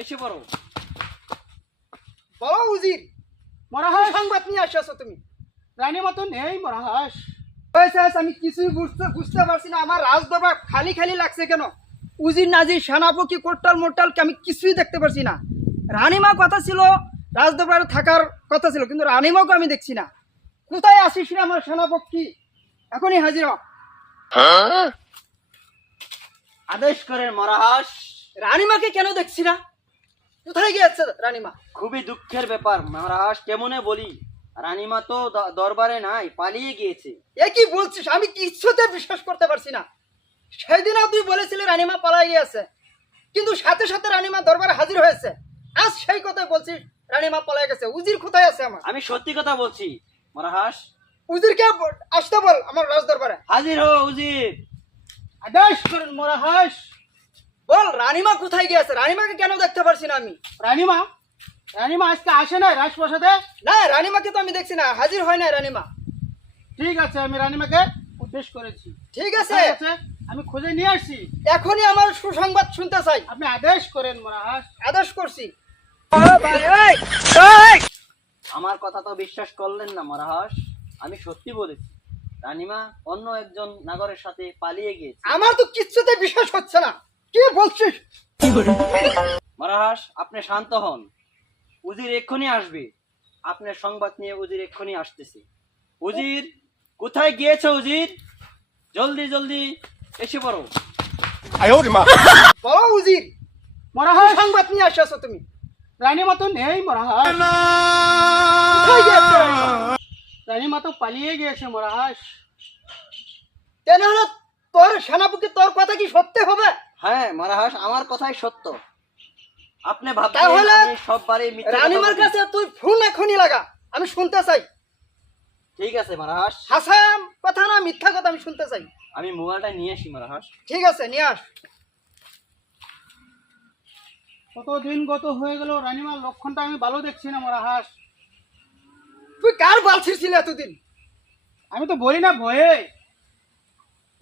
এসে পড়ো। বলো উজির, মরাহাস সংবাদ নিয়ে আসছো তুমি? রানী মতো নেই মরাহাস। আমি কিছুই বুঝতে পারছি না। আমার রাজদরবার খালি খালি লাগছে কেন? উজির নাজির সেনাপতি কোট্টাল মোট্টাল আমি কিছুই দেখতে পারছি না। রানীমা কথা ছিল, রাজদরবারে থাকার কথা ছিল, কিন্তু রানীমাকে আমি দেখছি না। কোথায় আসিস রে আমার সেনাপতি? এখনই হাজির হ। আদেশ করেন মহারাজ। রানীমাকে কেন দেখছি না? কোথায় গিয়েছে রানীমা? খুবই দুঃখের ব্যাপার মহারাজ, কেমনে বলি। রানীমা তো দরবারে নাই, পালিয়ে গিয়েছে। এ কি বলছিস? আমি কিছুতে বিশ্বাস করতে পারছি না। সেদিনও তুই বলেছিলি রানীমা পালাই গিয়েছে, কিন্তু সাথে সাথে রানীমা দরবারে হাজির হয়েছে। আজ সেই কথাই বলছিস রানীমা পালাই গেছে। উজির কোথায় আছে আমার? আমি সত্যি কথা বলছি মহারাজ। উজিরকে আসতে বল আমার রাজ দরবারে। হাজির হো উজির। আদেশ করেন মরাহাস। বল রানীমা কোথায় গিয়েছে? রানীমাকে কেন দেখতে পারছি না আমি? রানীমা রানীমা আজকে আসে নাই রাজপ্রাসাদে? না, রানীমাকে তো আমি দেখছি না, হাজির হয় না রানীমা। ঠিক আছে, আমি রানীমাকে উদ্দেশ্য করেছি। ঠিক আছে, ঠিক আছে, আমি খুঁজে নিয়ে আসছি। এখনই আমার সুসংবাদ শুনতে চাই। আপনি আদেশ করেন মরাহাস। আদেশ করছি। আমার কথা তো বিশ্বাস করলেন না মহারাজ। আমি সত্যি বলেছি, রানীমা অন্য একজন নাগরের সাথে পালিয়ে গিয়েছে। আমার তো কিচ্ছুতে বিশ্বাস হচ্ছে না। কি বলছিস? মহারাজ আপনি শান্ত হন, উজির এক্ষুনি আসবে। আপনার সংবাদ নিয়ে উজির এক্ষুনি আসতেছে। উজির কোথায় গিয়েছে? উজির জলদি জলদি এসে পড়ো। বলো উজির, মরাহাস সংবাদ নিয়ে আসছো তুমি? রানীমা তো নেই মরাহাস। কোথায় গিয়েছে রানীমা? রানীমা তো পালিয়ে গিয়েছে মরাহাস। কেন হলো? তোর সেনাপতি তোর কথা কি সত্যি হবে? হ্যাঁ মহারাজ, আমার কথাই সত্য। আপনি ভাবছেন তাহলে আমি সববারই মিথ্যা কথা রানীমার বলি। কাছে তুই ফোন এখনই লাগা, আমি শুনতে চাই। ঠিক আছে মহারাজ, হাসাম কথা না মিথ্যা কথা আমি শুনতে চাই। আমি মোবাইলটা নিয়ে আসি মহারাজ। ঠিক আছে, নিয়ে আস। কতদিন গত হয়ে গেল, রানীমার লক্ষণটা আমি ভালো দেখছি না মরাহাস। তুই কার বাল ছিঁড়ছিলি এতদিন? আমি তো বলি না ভয়ে,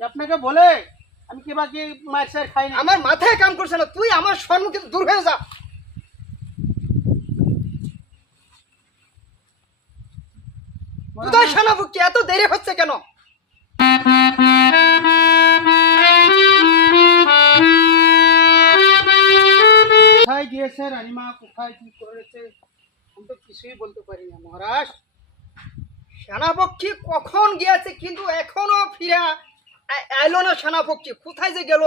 আপনাকে বলে আমি কি বাকি মার স্যার খাই না। আমার মাথায় কাম করছে না। তুই আমার সম্মুখে দূর হয়ে যা। কোথায় সেনাপতি? এত দেরি হচ্ছে কেন? কোথায় গিয়েছে রানীমা, কোথায় কি করেছে আমি তো কিছুই বলতে পারি না মহারাজ। সেনাপতি কখন গিয়েছে, কিন্তু এখনো ফিরে এলো না। সেনাপতি কোথায় যে গেল